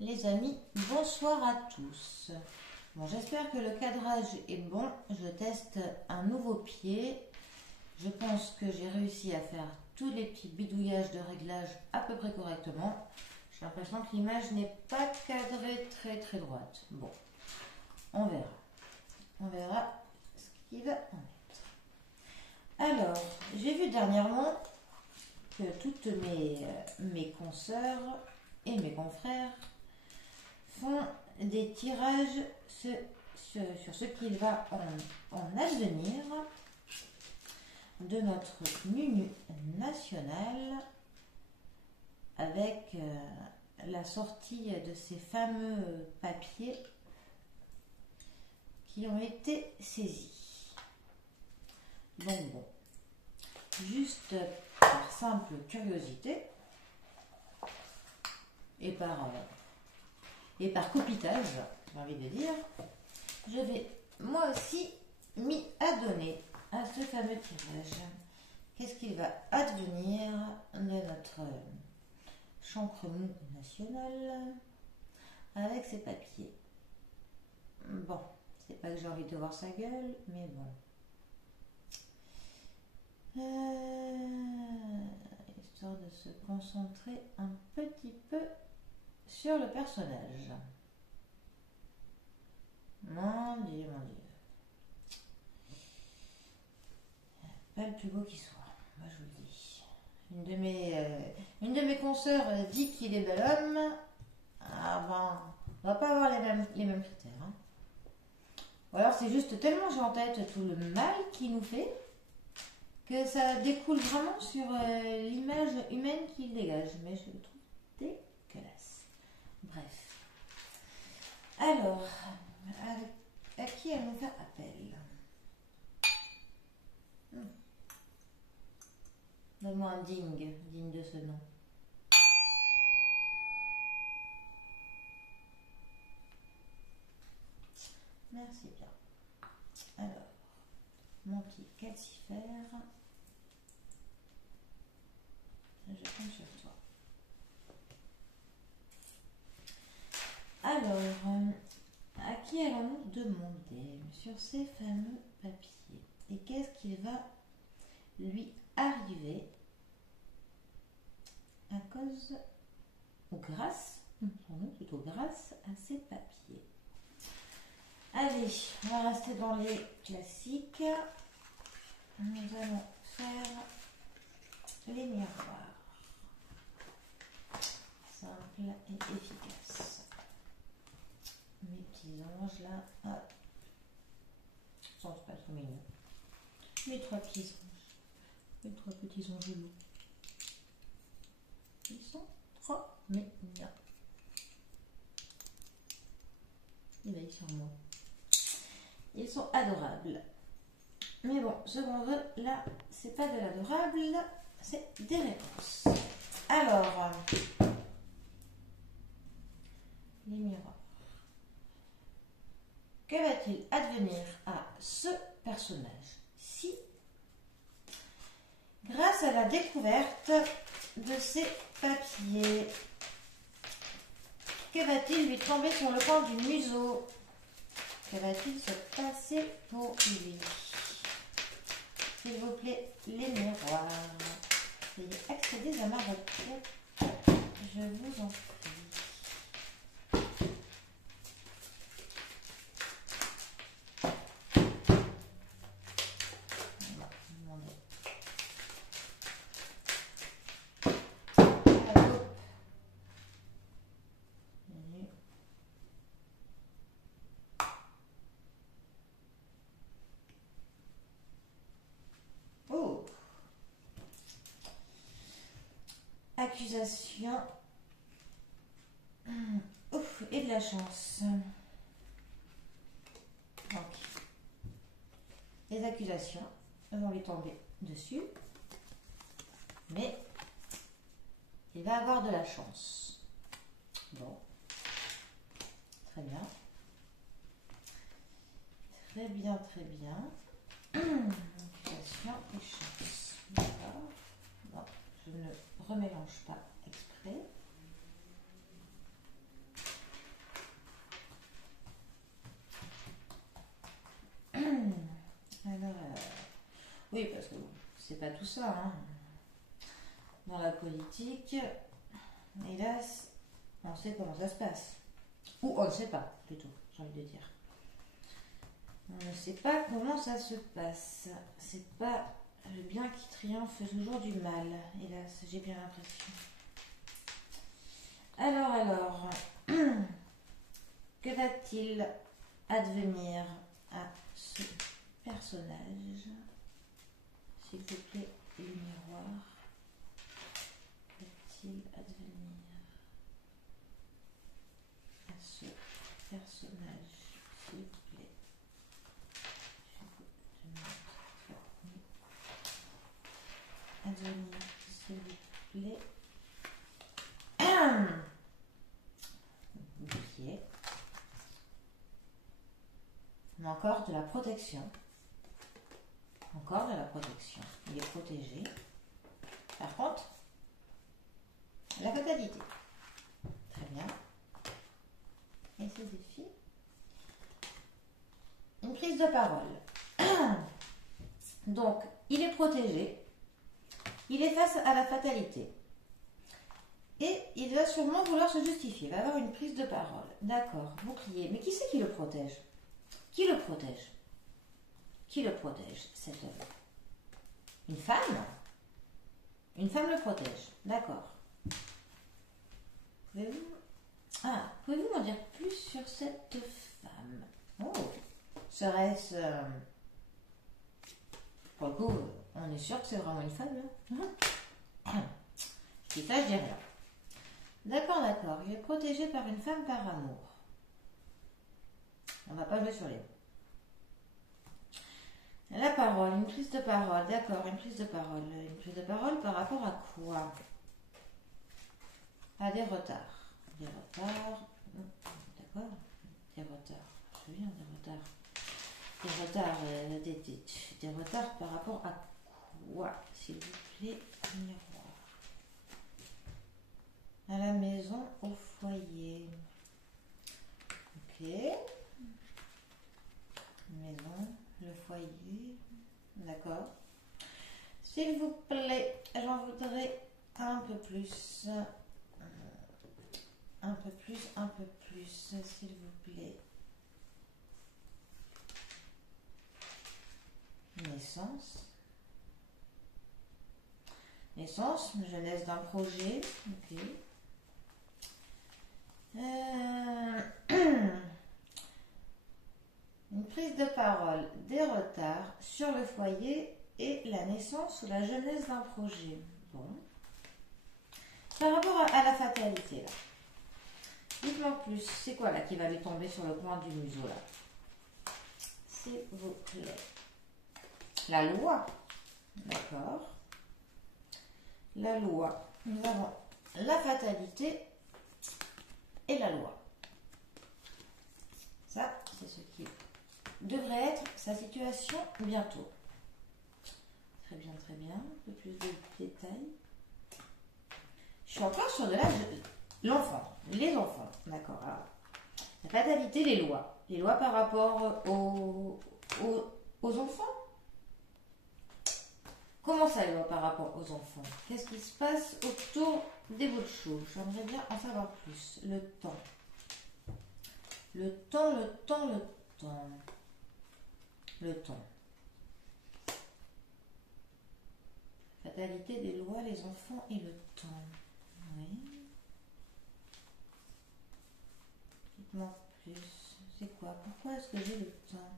Les amis, bonsoir à tous. Bon, j'espère que le cadrage est bon. Je teste un nouveau pied. Je pense que j'ai réussi à faire tous les petits bidouillages de réglage à peu près correctement. J'ai l'impression que l'image n'est pas cadrée très droite. Bon, on verra. On verra ce qu'il va en être. Alors, j'ai vu dernièrement que toutes mes consoeurs et mes confrères font des tirages sur ce qu'il va en advenir de notre Nunu national avec la sortie de ces fameux papiers qui ont été saisis. Bon, juste par simple curiosité et par copitage, j'ai envie de dire, je vais moi aussi m'y adonner à ce fameux tirage. Qu'est-ce qu'il va advenir de notre chancre mou national avec ces papiers? Bon, c'est pas que j'ai envie de voir sa gueule, mais bon. Histoire de se concentrer un petit peu sur le personnage. Mon Dieu. Pas le plus beau qui soit, moi je vous le dis. Une de mes consoeurs dit qu'il est bel homme. Ah ben, on va pas avoir les mêmes critères. Hein. Ou alors c'est juste tellement j'ai en tête tout le mal qu'il nous fait que ça découle vraiment sur l'image humaine qu'il dégage. Mais je le trouve dégueulasse. Bref. Alors, à qui allons-nous faire appel? Donne-moi un digne de ce nom. Merci bien. Alors, mon petit calcifère, je compte sur toi. Alors, à qui allons-nous demander sur ces fameux papiers? Et qu'est-ce qu'il va lui arriver à cause, ou grâce, plutôt grâce à ces papiers? Allez, on va rester dans les classiques. Nous allons faire les miroirs. Simple et efficace. Mes petits anges là. Hop. Ils sont pas trop mignons. Mes trois petits anges. Mes trois petits angelots. Ils sont trop mignons. Ils veillent sur moi. Ils sont adorables. Mais bon, ce qu'on veut là, c'est pas de l'adorable, c'est des réponses. Alors, les miroirs. Que va-t-il advenir à ce personnage-ci grâce à la découverte de ces papiers? Que va-t-il lui tomber sur le coin du museau? Que va-t-il se passer pour lui? S'il vous plaît, les miroirs. Veuillez accéder à ma requête. Je vous en prie. Accusation. Ouf, et de la chance. Donc, les accusations vont lui tomber dessus. Mais il va avoir de la chance. Bon. Très bien. Très bien. Accusation et chance. D'accord. Bon, je ne remélange pas exprès. tout ça. Hein. Dans la politique, hélas, on sait comment ça se passe. Ou on ne sait pas, plutôt, j'ai envie de dire. On ne sait pas comment ça se passe. C'est pas le bien qui triomphe toujours du mal. Hélas, j'ai bien l'impression. Alors, que va-t-il advenir à ce personnage? S'il vous plaît, le miroir. Que va-t-il advenir à ce personnage? S'il vous plaît. Je vous demande advenir, s'il vous plaît. Bouclier. On a encore de la protection. Encore de la protection. Il est protégé. Par contre, la fatalité. Très bien. Et ce défi. Une prise de parole. Donc, il est protégé. Il est face à la fatalité. Et il va sûrement vouloir se justifier. Il va avoir une prise de parole. D'accord, bouclier. Mais qui c'est qui le protège? Qui le protège? Qui le protège, cet homme? Une femme? Une femme le protège. D'accord. Pouvez-vous m'en dire plus sur cette femme? Oh, serait-ce... Pour le coup, on est sûr que c'est vraiment une femme, là. Qui ça, je dis rien. D'accord. Il est protégé par une femme par amour. On ne va pas jouer sur les mots. La parole, une prise de parole. D'accord, une prise de parole. Une prise de parole par rapport à quoi? À des retards. Des retards. D'accord. Des retards. Je viens des retards. Des retards par rapport à quoi? S'il vous plaît, miroir. À la maison, au foyer. Ok. Maison, le foyer. D'accord. S'il vous plaît, j'en voudrais un peu plus. Un peu plus, s'il vous plaît. Naissance. Naissance, jeunesse d'un projet. Ok. Une prise de parole, des retards sur le foyer et la naissance ou la jeunesse d'un projet. Bon. Par rapport à la fatalité, là. Dites-moi plus, c'est quoi là qui va lui tomber sur le coin du museau là? S'il vous plaît. La loi. D'accord. La loi. Nous avons la fatalité et la loi. Ça, c'est ce qui devrait être sa situation bientôt. Très bien, très bien. Un peu plus de détails. Je suis encore sur de l'âge de l'enfant. Les enfants. D'accord. La fatalité, les lois. Les lois par rapport aux enfants. Comment ça, les lois par rapport aux enfants? Qu'est-ce qui se passe autour des bouts de chou? J'aimerais bien en savoir plus. Le temps. Le temps. Fatalité des lois, les enfants et le temps. Oui. Dites-moi plus. C'est quoi? Pourquoi est-ce que j'ai le temps?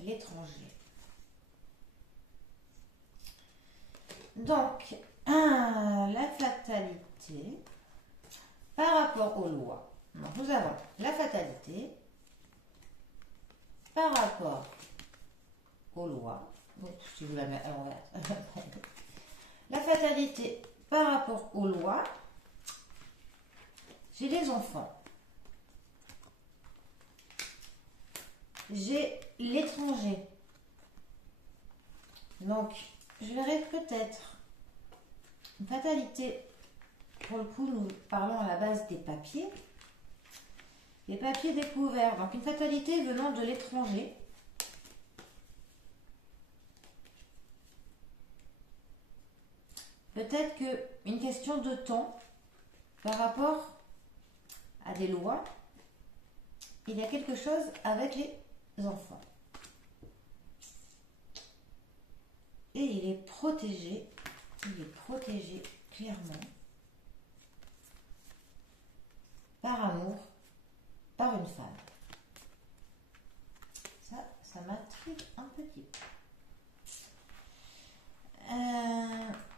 L'étranger. Donc, la fatalité par rapport aux lois. Donc, nous avons la fatalité par rapport aux lois. Donc, si vous la mettez à l'envers. La fatalité par rapport aux lois, j'ai les enfants. J'ai l'étranger. Donc, je verrai peut-être une fatalité. Pour le coup, nous parlons à la base des papiers. Les papiers découverts. Donc, une fatalité venant de l'étranger. peut-être qu'une question de temps par rapport à des lois, il y a quelque chose avec les enfants. Et il est protégé clairement par amour, par une femme. Ça m'intrigue un petit peu.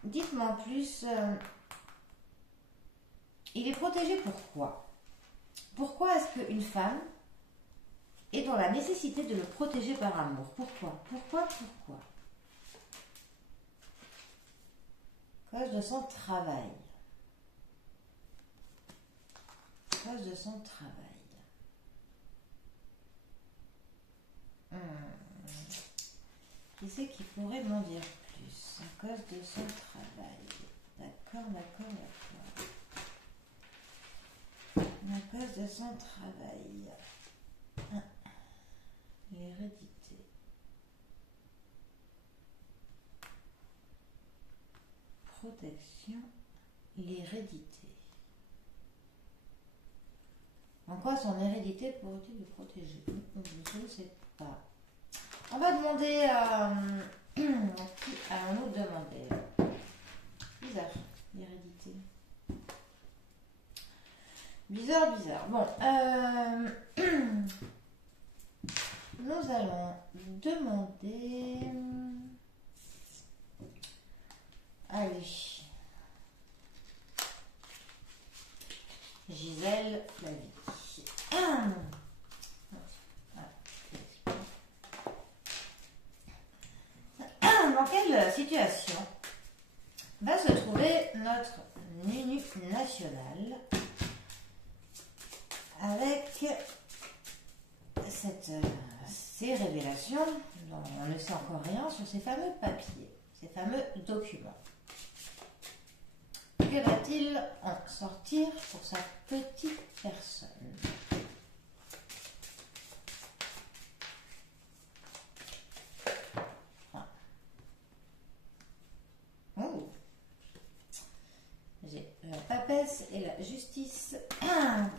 Dites-moi en plus, il est protégé pourquoi? Pourquoi est-ce qu'une femme est dans la nécessité de le protéger par amour? Pourquoi? À cause de son travail. Qui c'est qui pourrait m'en dire plus? À cause de son travail. D'accord. À cause de son travail. L'hérédité. Protection. L'hérédité. En quoi son hérédité pourrait-il le protéger? Je ne sais pas. On va demander à nous demander. Bizarre, l'hérédité. Bizarre. Bon, nous allons demander. Allez. Gisèle Flavie. Dans quelle situation va se trouver notre Nunu national avec ces révélations dont on ne sait encore rien sur ces fameux papiers, ces fameux documents? Que va-t-il en sortir pour sa petite personne? J'ai la papesse et la justice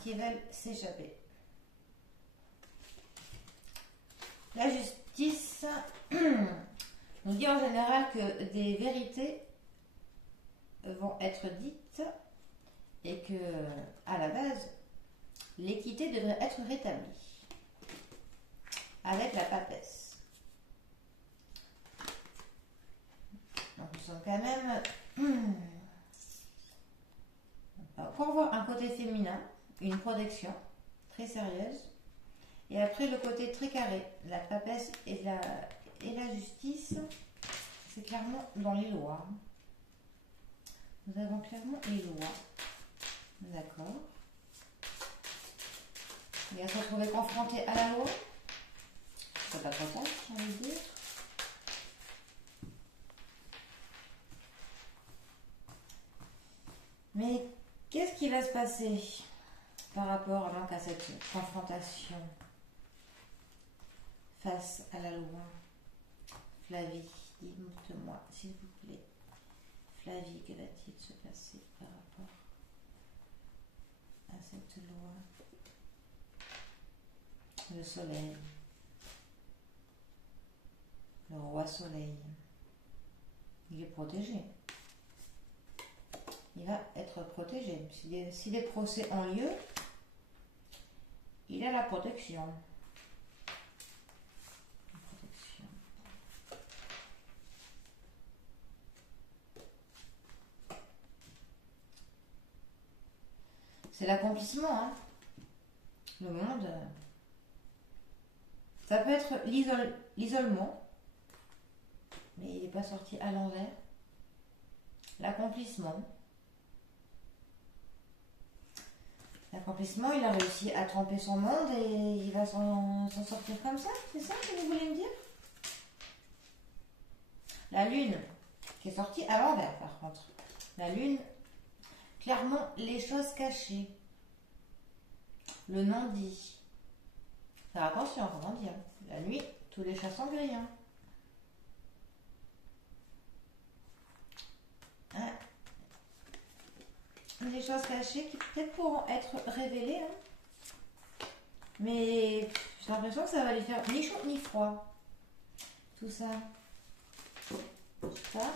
qui veulent s'échapper. La justice nous dit en général que des vérités vont être dites et que, à la base, l'équité devrait être rétablie avec la papesse. Donc nous sommes quand même pour voir un côté féminin, une protection très sérieuse, et après le côté très carré, la papesse et la justice, c'est clairement dans les lois. Nous avons clairement les lois. D'accord. Il va se retrouver confronté à la loi. C'est pas trop tard, j'ai envie de dire. Mais qu'est-ce qui va se passer par rapport donc à cette confrontation face à la loi? Flavie, dites-moi, s'il vous plaît. Flavie, que va-t-il se passer par rapport à cette loi? Le soleil. Le roi soleil. Il est protégé. Il va être protégé. Si des procès ont lieu, il a la protection. C'est l'accomplissement, hein. Le monde, ça peut être l'isolement, mais il n'est pas sorti à l'envers. L'accomplissement. L'accomplissement, il a réussi à tromper son monde et il va s'en sortir comme ça. C'est ça que vous voulez me dire? La lune, qui est sortie à l'envers par contre. La lune, clairement, les choses cachées. Le non-dit. Faire attention, comment dire. La nuit, tous les chats sont gris. Hein. des choses cachées qui peut-être pourront être révélées. Hein. Mais j'ai l'impression que ça va lui faire ni chaud ni froid. Tout ça. Je sais pas.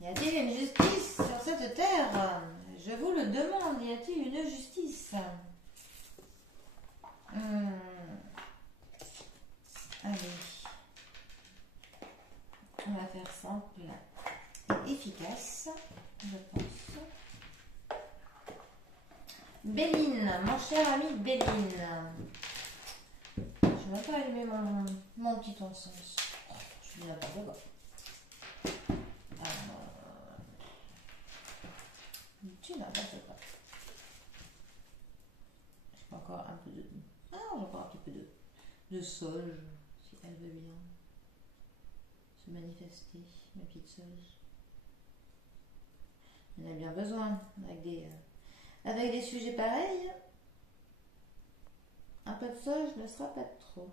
Y a-t-il une justice sur cette terre? Je vous le demande, y a-t-il une justice? Allez. On va faire simple et efficace, je pense. Béline, mon cher ami Béline. Je vais même pas allumer mon petit encens. Je suis n'importe quoi. Tu n'importe quoi. J'ai encore un peu de... Ah, j'ai encore un petit peu de sauge, si elle veut bien se manifester, ma petite sauge. On a bien besoin avec des sujets pareils. Un peu de sauge ne sera pas trop.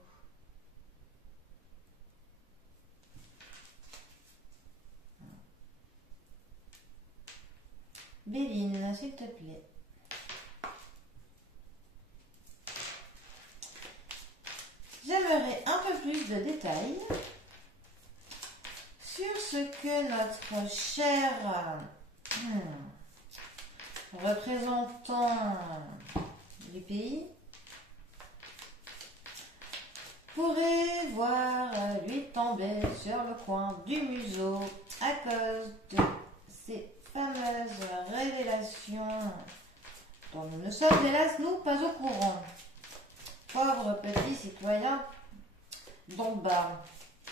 Béline, s'il te plaît. J'aimerais un peu plus de détails sur ce que notre cher représentant du pays pourrait voir lui tomber sur le coin du museau à cause de ces fameuses révélations dont nous ne sommes hélas nous pas au courant. Pauvre petit citoyen d'Omba,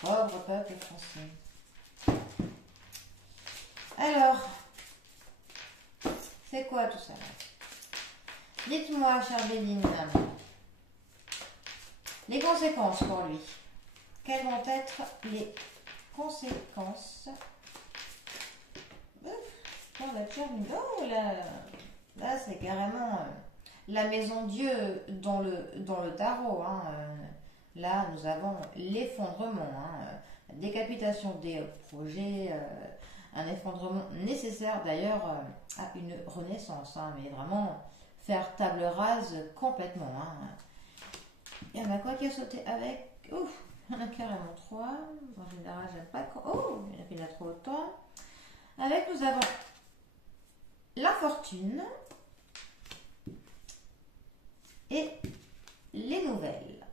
pauvre peuple français. Alors, c'est quoi tout ça? Dites-moi, chère Béline, les conséquences pour lui. Quelles vont être les conséquences? Oh, la termine. Oh là c'est carrément la maison Dieu dans le tarot. Hein. Là, nous avons l'effondrement, hein. Décapitation des projets, un effondrement nécessaire d'ailleurs à une renaissance, hein, mais vraiment faire table rase complètement. Hein. Il y en a quoi qui a sauté avec? Ouf, il y en a carrément 3. En général, j'aime pas. Oh, il y en a trop autant. Avec, nous avons la fortune et les nouvelles.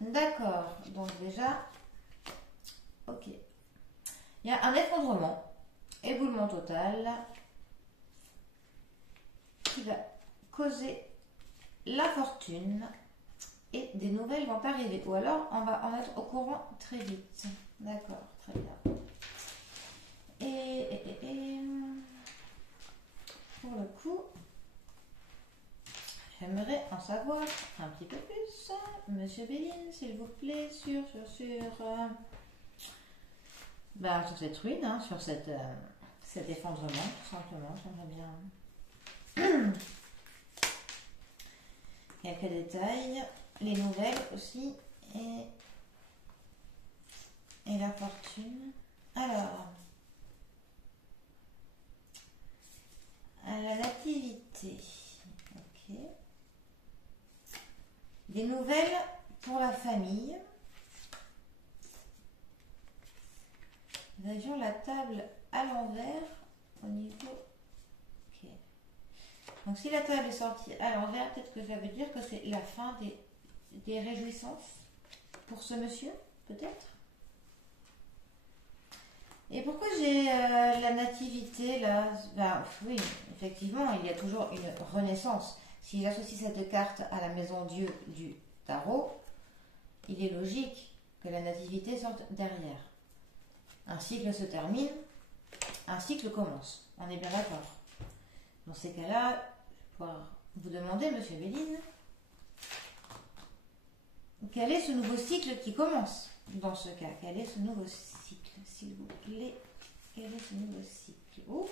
D'accord, donc déjà, ok. Il y a un effondrement, éboulement total, qui va causer la fortune et des nouvelles vont arriver. Ou alors, on va en être au courant très vite. D'accord, très bien. Et pour le coup, j'aimerais en savoir un petit peu plus, Monsieur Béline, s'il vous plaît, sur cette ruine, hein, sur cet effondrement, tout simplement. J'aimerais bien quelques détails, les nouvelles aussi, et la fortune. Alors, à la nativité, ok. Des nouvelles pour la famille. Nous avions la table à l'envers au niveau. Ok. Donc si la table est sortie à l'envers, peut-être que ça veut dire que c'est la fin des réjouissances pour ce monsieur, peut-être. Et pourquoi j'ai la nativité là? Oui, effectivement, il y a toujours une renaissance. Si j'associe cette carte à la maison Dieu du tarot, il est logique que la nativité sorte derrière. Un cycle se termine, un cycle commence. On est bien d'accord. Dans ces cas-là, je vais pouvoir vous demander, Monsieur Béline, quel est ce nouveau cycle qui commence? Dans ce cas, quel est ce nouveau cycle, s'il vous plaît? Quel est ce nouveau cycle? Ouf!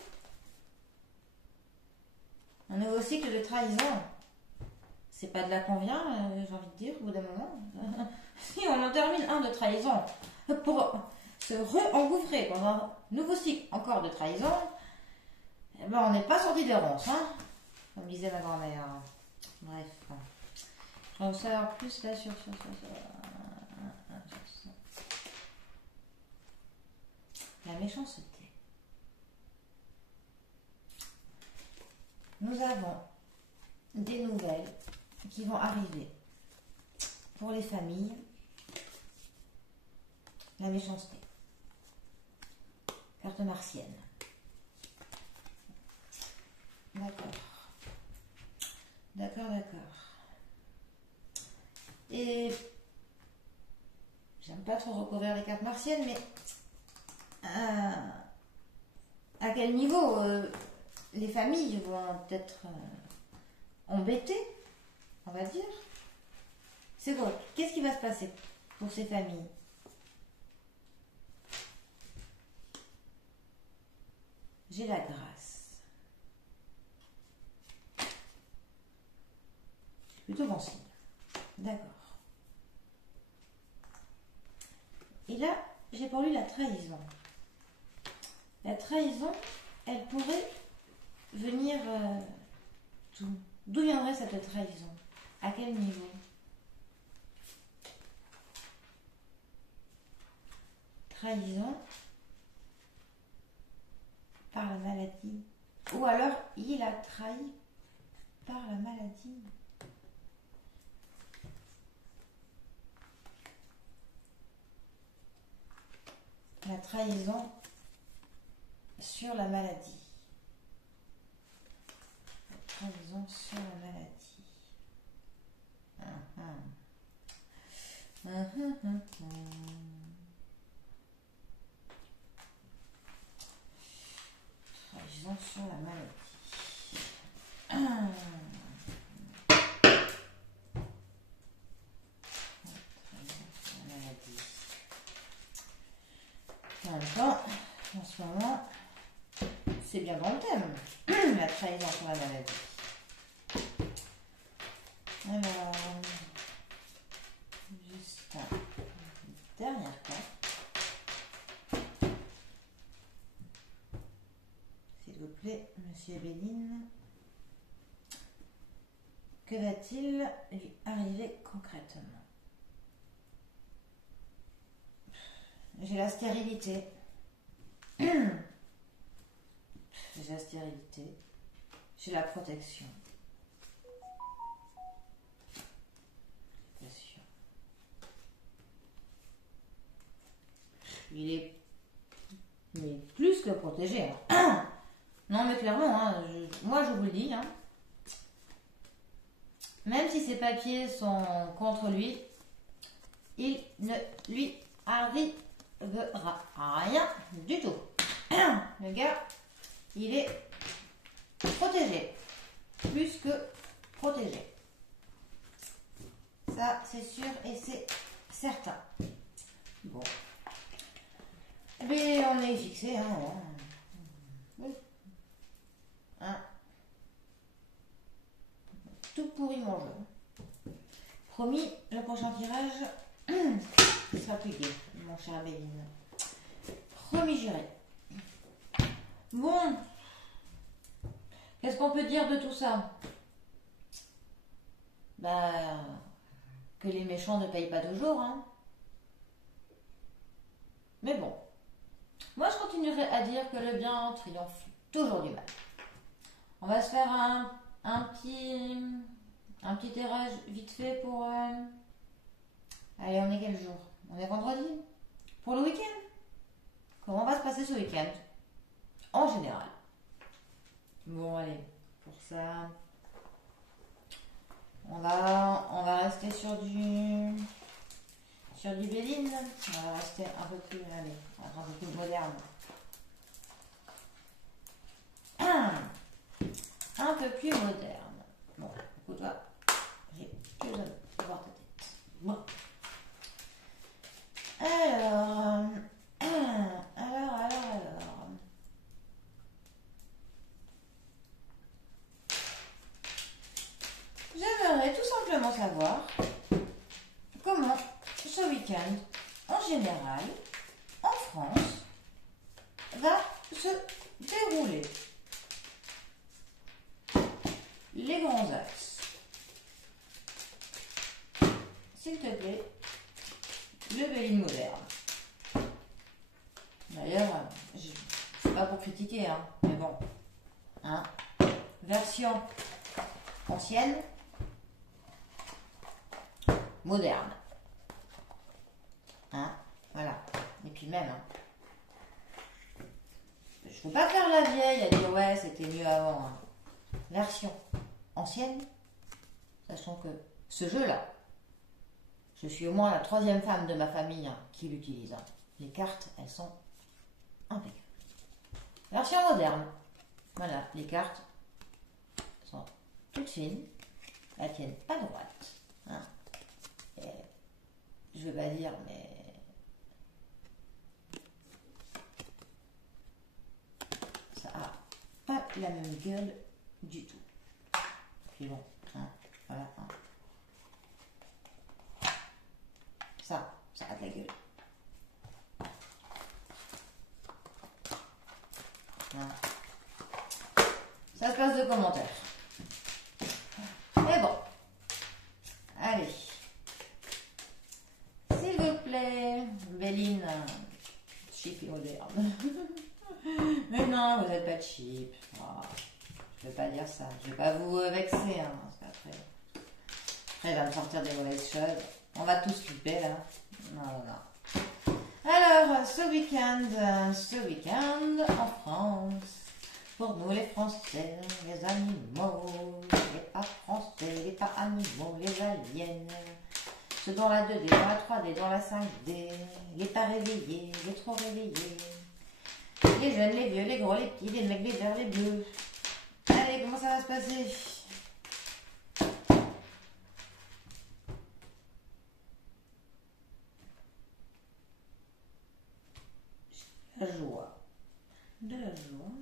Un nouveau cycle de trahison. C'est pas de là qu'on vient, j'ai envie de dire, au bout d'un moment. Si on en termine un de trahison pour se re-engouffrer dans un nouveau cycle encore de trahison, Eh ben, on n'est pas sorti des ronces, hein, comme disait ma grand-mère. Bref. Je vais en savoir plus là sur ça. La méchanceté. Nous avons des nouvelles qui vont arriver pour les familles. La méchanceté. Carte martienne. D'accord. Et j'aime pas trop recouvrir les cartes martiennes, mais à quel niveau les familles vont être embêtées, on va dire. C'est quoi? Qu'est-ce qui va se passer pour ces familles? J'ai la grâce. C'est plutôt bon signe. D'accord. Et là, j'ai pour lui la trahison. La trahison, elle pourrait venir d'où viendrait cette trahison? À quel niveau? Trahison par la maladie. Ou alors, il a trahi par la maladie. La trahison sur la maladie. La trahison sur la maladie. Trahison sur la maladie. En même temps, en ce moment, c'est bien dans le thème, la trahison sur la maladie. Alors, juste une dernière carte. S'il vous plaît, Monsieur Béline. Que va-t-il lui arriver concrètement? J'ai la stérilité. J'ai la stérilité. J'ai la protection. Il est plus que protégé. Hein. Non, mais clairement, hein, moi je vous le dis, hein, même si ses papiers sont contre lui, il ne lui arrivera rien du tout. Le gars, il est protégé. Plus que protégé. Ça, c'est sûr et c'est certain. Bon. Mais on est fixé, hein. Oui. Hein. Tout pourri mon jeu. Promis, le prochain tirage, il sera plus gai, mon cher Béline. Promis juré. Bon. Qu'est-ce qu'on peut dire de tout ça? Bah, que les méchants ne payent pas toujours, hein. Mais bon. Moi, je continuerai à dire que le bien triomphe toujours du mal. On va se faire un petit tirage vite fait pour... Allez, on est quel jour? On est vendredi? Pour le week-end? Comment va se passer ce week-end? En général. Bon, allez, pour ça... On va rester sur du Béline. On va rester un peu plus, allez, un peu plus moderne. Un peu plus moderne. Bon, écoute-toi, j'ai que de voir ta tête. Bon. Alors. J'aimerais tout simplement savoir comment ce week-end, en général, en France, va se dérouler. les grands axes. S'il te plaît, le Béline moderne. D'ailleurs, c'est pas pour critiquer, hein, mais bon. Hein, version ancienne, moderne. Hein, voilà. Et puis même, hein, je ne veux pas faire la vieille à dire ouais, c'était mieux avant. Hein. Version ancienne, sachant que ce jeu-là, je suis au moins la 3e femme de ma famille hein, qui l'utilise. Hein. Les cartes, elles sont impeccables. Version moderne, voilà, les cartes sont toutes fines, elles tiennent pas droite. Hein. Et, je ne veux pas dire, mais ça a pas la même gueule du tout. Puis bon, hein, voilà. Hein. Ça a de la gueule. Hein. Ça se passe de commentaires. Mais bon. Allez. S'il vous plaît, Béline, cheap et moderne. Mais non, vous n'êtes pas cheap. Oh, je ne vais pas dire ça. Je ne vais pas vous vexer. Hein, parce qu'après, il va me sortir des mauvaises choses. On va tous flipper là. Non. Alors, ce week-end en France, pour nous les Français, les animaux, les pas français, les pas animaux, les aliens, ceux dans la 2D, dans la 3D, dans la 5D, les pas réveillés, les trop réveillés, les jeunes, les vieux, les gros, les petits, les mecs, les verts, les bleus. Allez, comment ça va se passer ? La joie, de la joie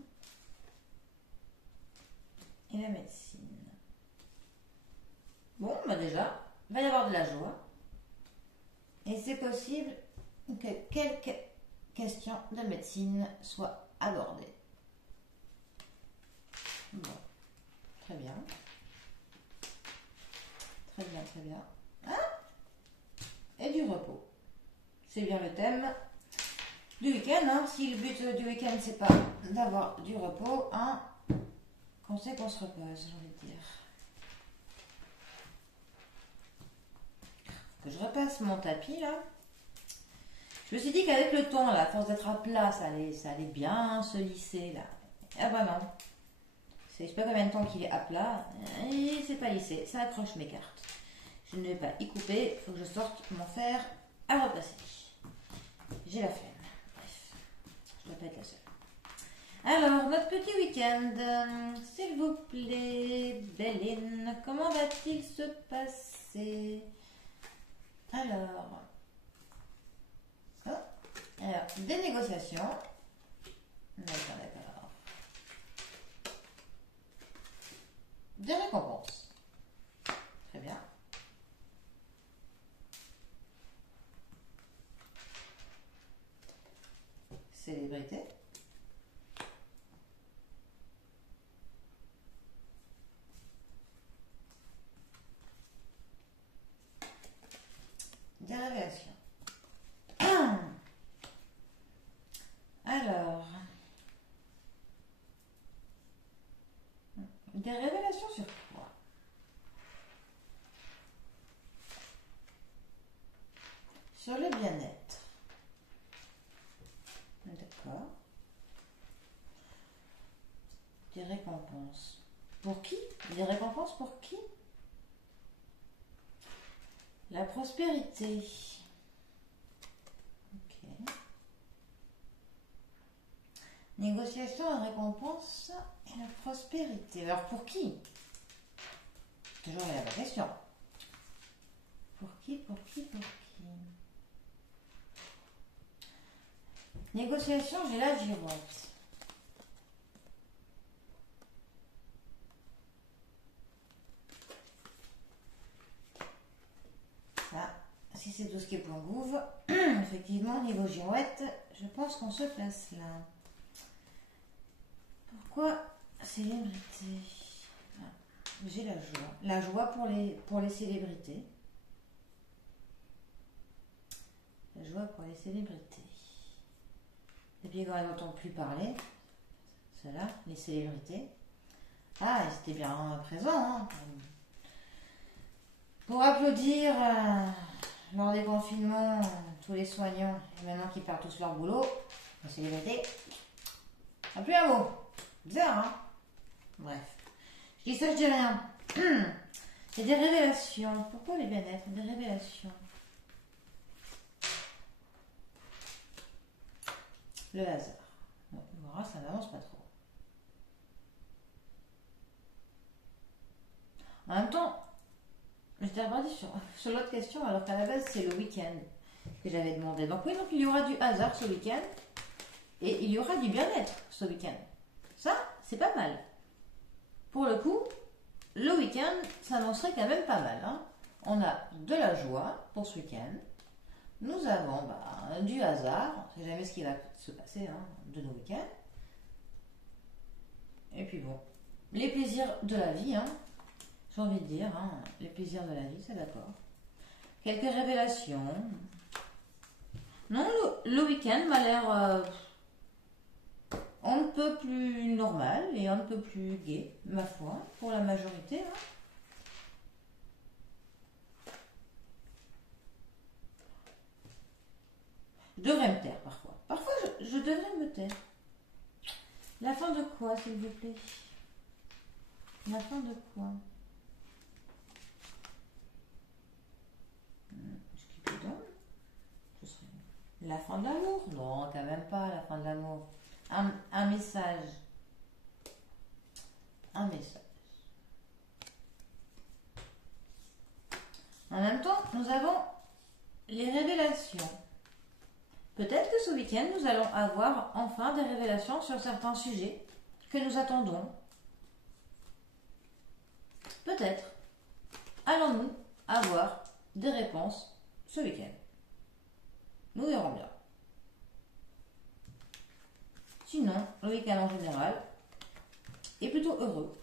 et la médecine. Bon, bah déjà, il va y avoir de la joie et c'est possible que quelques questions de médecine soient abordées. Bon, très bien. Très bien. Hein ? Et du repos. C'est bien le thème du week-end, hein. Si le but du week-end c'est pas d'avoir du repos, hein, qu'on sait qu'on se repose, j'ai envie de dire. Que je repasse mon tapis là. Je me suis dit qu'avec le temps, là, à force d'être à plat, ça allait bien se lisser là. Ah bah non. Je sais pas combien de temps qu'il est à plat, et c'est pas lissé, ça accroche mes cartes. Je ne vais pas y couper, il faut que je sorte mon fer à replacer. J'ai la flemme. Je dois pas être la seule. Alors, notre petit week-end, s'il vous plaît, Béline, comment va-t-il se passer ? Alors, des négociations. D'accord. Des récompenses. Très bien. Célébrité. Des révélations. Alors, des révélations sur quoi? Sur le bien-être. D'accord. Des récompenses. Pour qui? Des récompenses pour qui? La prospérité. Ok. Négociation et récompense et la prospérité. Alors pour qui? Toujours la même question. Pour qui? Négociation, j'ai la girouette. Ça, si c'est tout ce qui est point gouve, effectivement, niveau girouette, je pense qu'on se place là. Pourquoi célébrité? J'ai la joie. La joie pour les célébrités. La joie pour les célébrités. Et puis quand elles n'entendent plus parler, ceux-là, les célébrités. Ah, ils étaient bien présents, hein, pour applaudir lors des confinements tous les soignants. Et maintenant qu'ils perdent tous leur boulot, les célébrités, plus un mot. Bizarre, hein. Bref. Je dis ça, je dis rien. Il y a des révélations. Pourquoi les bien-être? Des révélations. Le hasard. Bon, on verra, ça n'avance pas trop. En même temps, j'étais repartie sur l'autre question, alors qu'à la base, c'est le week-end que j'avais demandé. Donc oui, donc il y aura du hasard ce week-end et il y aura du bien-être ce week-end. Ça, c'est pas mal. Pour le coup, le week-end s'annoncerait quand même pas mal. Hein. On a de la joie pour ce week-end. Nous avons du hasard. On ne sait jamais ce qui va se passer de nos week-ends. Et puis bon, les plaisirs de la vie, j'ai envie de dire, les plaisirs de la vie, c'est d'accord. Quelques révélations. Non, le week-end m'a l'air on ne peut plus normal et on ne peut plus gai, ma foi, pour la majorité. Je devrais me taire parfois. Parfois, je devrais me taire. La fin de quoi, s'il vous plaît? La fin de quoi? La fin de l'amour? Non, quand même pas la fin de l'amour. Un message. Un message. En même temps, nous avons les révélations. Peut-être que ce week-end, nous allons avoir enfin des révélations sur certains sujets que nous attendons. Peut-être. Allons-nous avoir des réponses ce week-end? Nous verrons bien. Sinon, le week-end en général est plutôt heureux.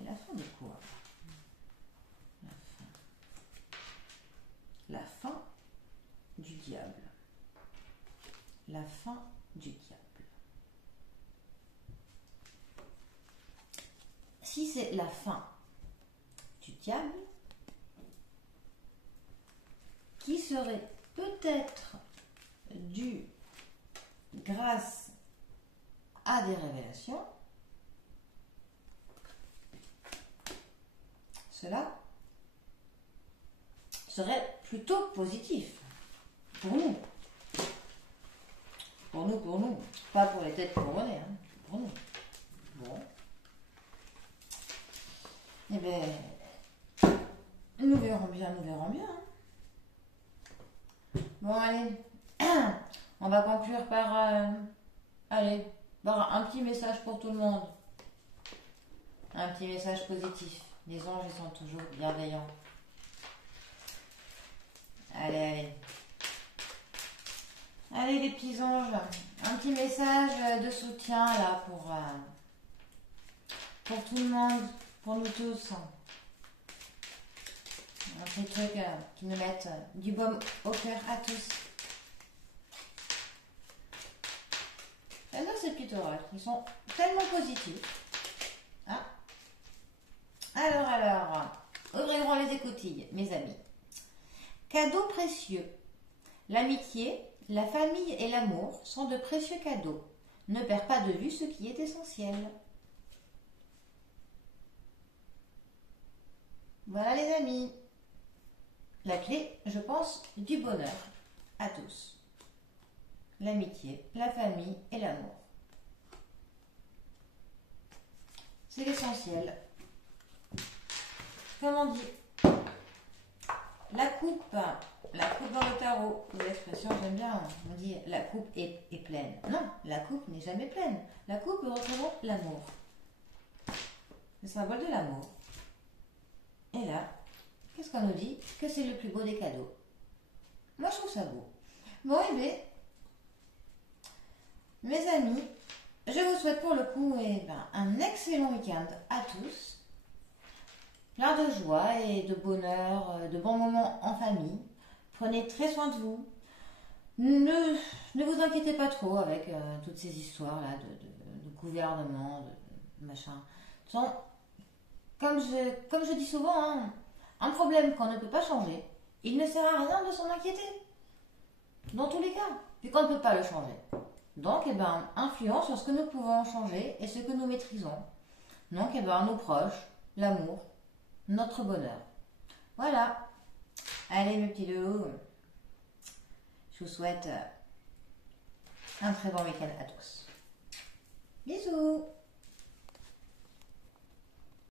Et la fin de quoi? La fin du diable. La fin du diable. Si c'est la fin du diable, qui serait peut-être due grâce à des révélations, cela serait plutôt positif pour nous. Pour nous. Pas pour les têtes couronnées, pour nous. Bon. Eh bien, nous verrons bien. Bon, allez. On va conclure par un petit message pour tout le monde. Un petit message positif. Les anges, ils sont toujours bienveillants. Allez. Allez, les petits anges. Un petit message de soutien, là, pour tout le monde, pour nous tous. Un petit truc qui nous mette du baume au cœur à tous. J'adore ces petits oracles, ils sont tellement positifs. Alors, ouvrez grand les écoutilles, mes amis. Cadeaux précieux. L'amitié, la famille et l'amour sont de précieux cadeaux. Ne perds pas de vue ce qui est essentiel. Voilà les amis. La clé, je pense, du bonheur à tous. L'amitié, la famille et l'amour. C'est l'essentiel. Comme on dit, la coupe dans le tarot, l'expression j'aime bien, on dit la coupe est pleine. Non, la coupe n'est jamais pleine. La coupe représente l'amour. Le symbole de l'amour. Et là, qu'est-ce qu'on nous dit? Que c'est le plus beau des cadeaux. Moi, je trouve ça beau. Bon, et bien, mes amis, je vous souhaite pour le coup un excellent week-end à tous. Plein de joie et de bonheur, de bons moments en famille. Prenez très soin de vous. Ne vous inquiétez pas trop avec toutes ces histoires-là de gouvernement, de machin. De toute façon, comme je dis souvent, hein, un problème qu'on ne peut pas changer, il ne sert à rien de s'en inquiéter. Dans tous les cas, puis qu'on ne peut pas le changer. Donc, influence sur ce que nous pouvons changer et ce que nous maîtrisons. Donc, nos proches, l'amour, notre bonheur. Voilà. Allez, mes petits loups. Je vous souhaite un très bon week-end à tous.